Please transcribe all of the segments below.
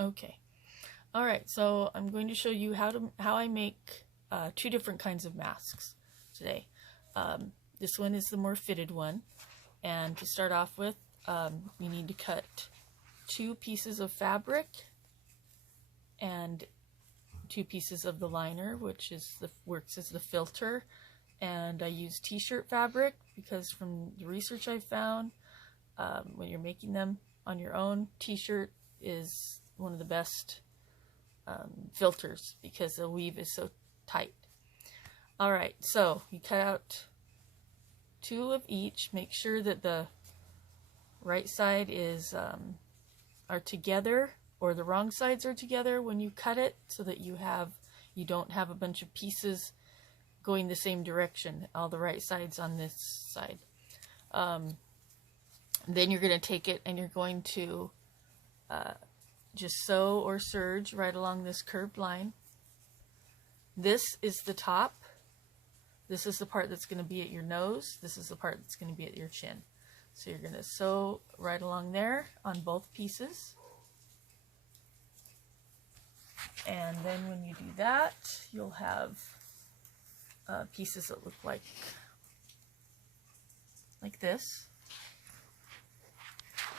Okay. All right. So I'm going to show you how I make two different kinds of masks today. This one is the more fitted one, and to start off with, you need to cut 2 pieces of fabric and 2 pieces of the liner, which works as the filter. And I use t-shirt fabric because from the research I found, when you're making them on your own, t-shirt is one of the best filters because the weave is so tight. All right, so you cut out 2 of each. Make sure that the right side are together, or the wrong sides are together when you cut it, so that you don't have a bunch of pieces going the same direction. All the right sides on this side. Then you're going to take it and you're going to just sew or serge right along this curved line. This is the top. This is the part that's going to be at your nose. This is the part that's going to be at your chin. So you're going to sew right along there on both pieces. And then when you do that, you'll have pieces that look like this.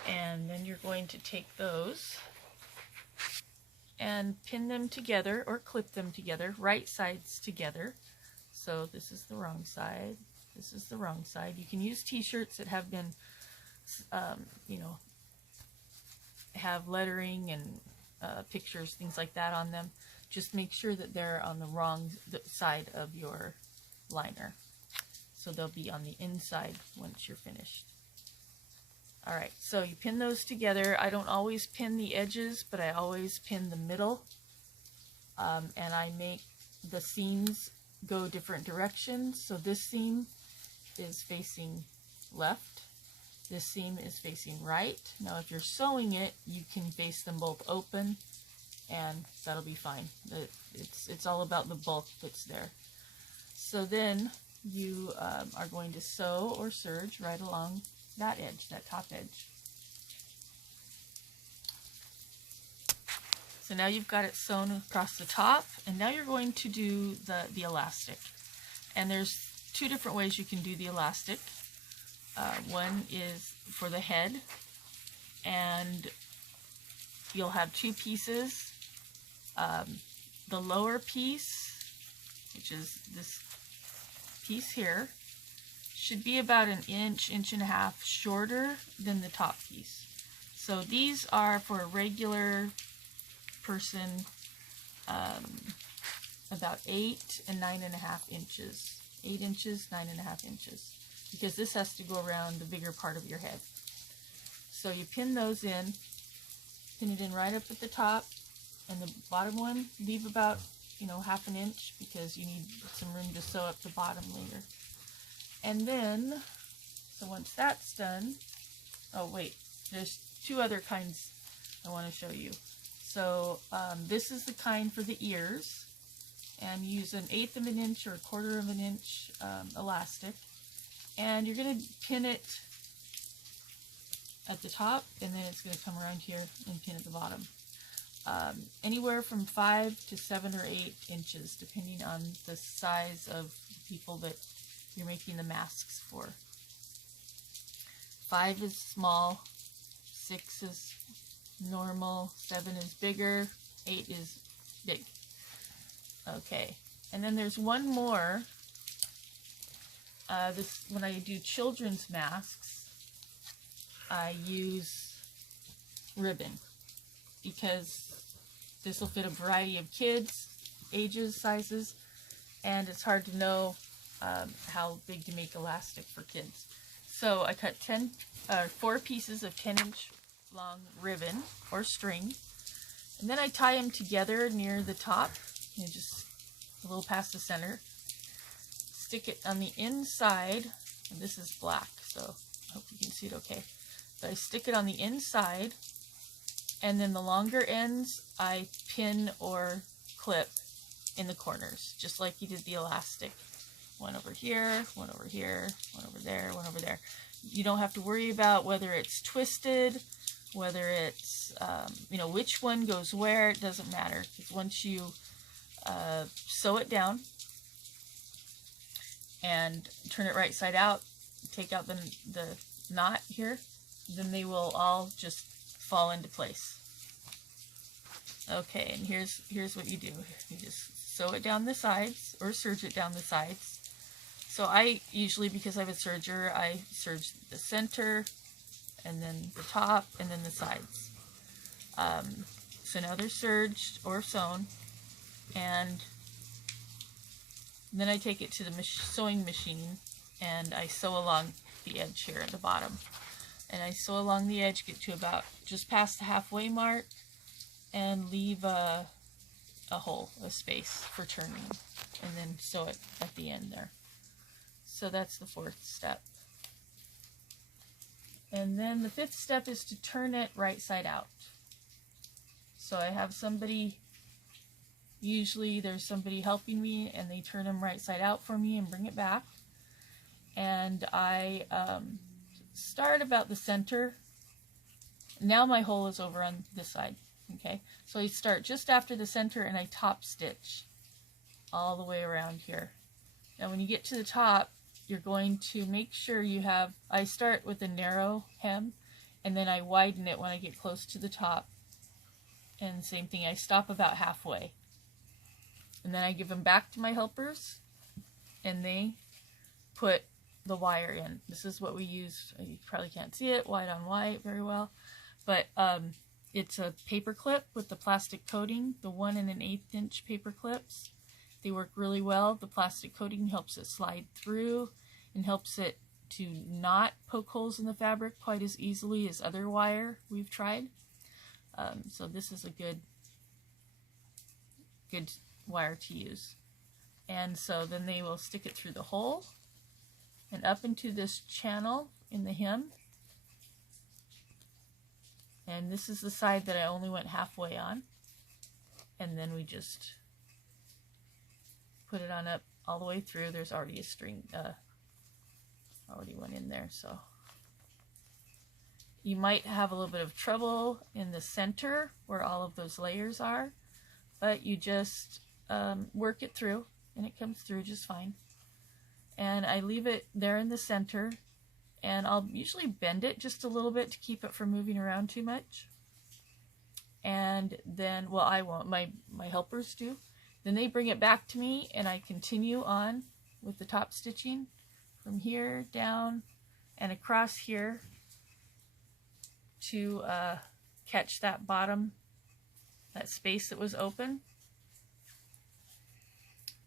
And then you're going to take those and pin them together or clip them together, right sides together. So this is the wrong side, this is the wrong side. You can use t-shirts that have been, have lettering and pictures, things like that on them. Just make sure that they're on the wrong side of your liner. So they'll be on the inside once you're finished. Alright, so you pin those together. I don't always pin the edges, but I always pin the middle. And I make the seams go different directions. So this seam is facing left. This seam is facing right. Now if you're sewing it, you can face them both open, and that'll be fine. It's all about the bulk that's there. So then you are going to sew or serge right along that edge, that top edge. So now you've got it sewn across the top, and now you're going to do the elastic. And there's 2 different ways you can do the elastic. One is for the head, and you'll have 2 pieces. The lower piece, which is this piece here, should be about an inch and a half shorter than the top piece. So these are for a regular person, about 8 and 9.5 inches. 8 inches, 9.5 inches. Because this has to go around the bigger part of your head. So you pin those in, pin it in right up at the top, and the bottom one, leave about, half an inch, because you need some room to sew up the bottom later. And then, so once that's done, oh wait, there's 2 other kinds I want to show you. So this is the kind for the ears, and you use an 1/8 of an inch or 1/4 of an inch elastic, and you're going to pin it at the top, and then it's going to come around here and pin at the bottom. Anywhere from 5 to 7 or 8 inches, depending on the size of the people that you're making the masks for. 5 is small, 6 is normal, 7 is bigger, 8 is big. Okay, and then there's one more. When I do children's masks, I use ribbon, because this will fit a variety of kids, ages, sizes, and it's hard to know how big to make elastic for kids. So I cut 4 pieces of 10-inch long ribbon or string, and then I tie them together near the top, just a little past the center. Stick it on the inside, and this is black, so I hope you can see it okay. So I stick it on the inside, and then the longer ends I pin or clip in the corners, just like you did the elastic. One over here, one over here, one over there, one over there. You don't have to worry about whether it's twisted whether it's, you know, which one goes where, it doesn't matter. Because once you sew it down and turn it right side out, take out the knot here, then they will all just fall into place. Okay, and here's what you do. You just sew it down the sides, or serge it down the sides. So I usually, because I'm a serger, I serge the center, and then the top, and then the sides. So now they're serged or sewn, and then I take it to the sewing machine, and I sew along the edge here at the bottom. And I sew along the edge, get to about just past the halfway mark, and leave a hole, a space for turning, and then sew it at the end there. So that's the 4th step. And then the 5th step is to turn it right side out. So I have somebody, usually there's somebody helping me, and they turn them right side out for me and bring it back. And I start about the center. Now my hole is over on this side. Okay, so I start just after the center, and I top stitch all the way around here. Now when you get to the top, you're going to make sure you have, I start with a narrow hem, and then I widen it when I get close to the top. And same thing, I stop about halfway. And then I give them back to my helpers, and they put the wire in. This is what we use. You probably can't see it white on white very well, but it's a paper clip with the plastic coating, the 1 1/8 inch paper clips. They work really well. The plastic coating helps it slide through and helps it to not poke holes in the fabric quite as easily as other wire we've tried. So this is a good wire to use. And so then they will stick it through the hole and up into this channel in the hem. And this is the side that I only went halfway on. And then we just put it on up all the way through. There's already a string, already one in there, so. You might have a little bit of trouble in the center where all of those layers are, but you just work it through, and it comes through just fine. And I leave it there in the center, and I'll usually bend it just a little bit to keep it from moving around too much. And then, well, I won't, my helpers do. Then they bring it back to me, and I continue on with the top stitching from here down and across here to catch that bottom, that space that was open.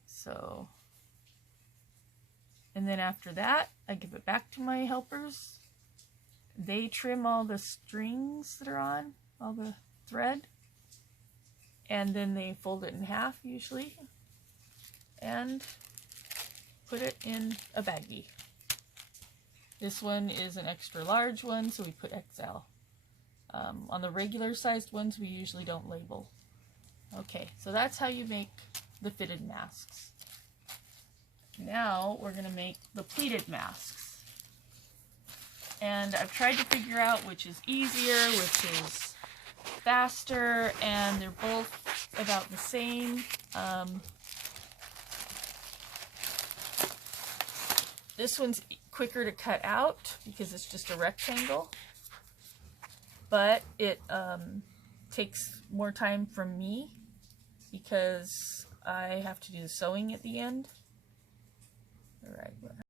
So, and then after that, I give it back to my helpers. They trim all the strings that are on, all the thread, and then they fold it in half usually and put it in a baggie. This one is an extra large one, so we put XL. On the regular sized ones, we usually don't label. Okay, so that's how you make the fitted masks. Now we're going to make the pleated masks. And I've tried to figure out which is easier, which is faster, and they're both about the same. This one's quicker to cut out because it's just a rectangle, but it takes more time from me because I have to do the sewing at the end. All right.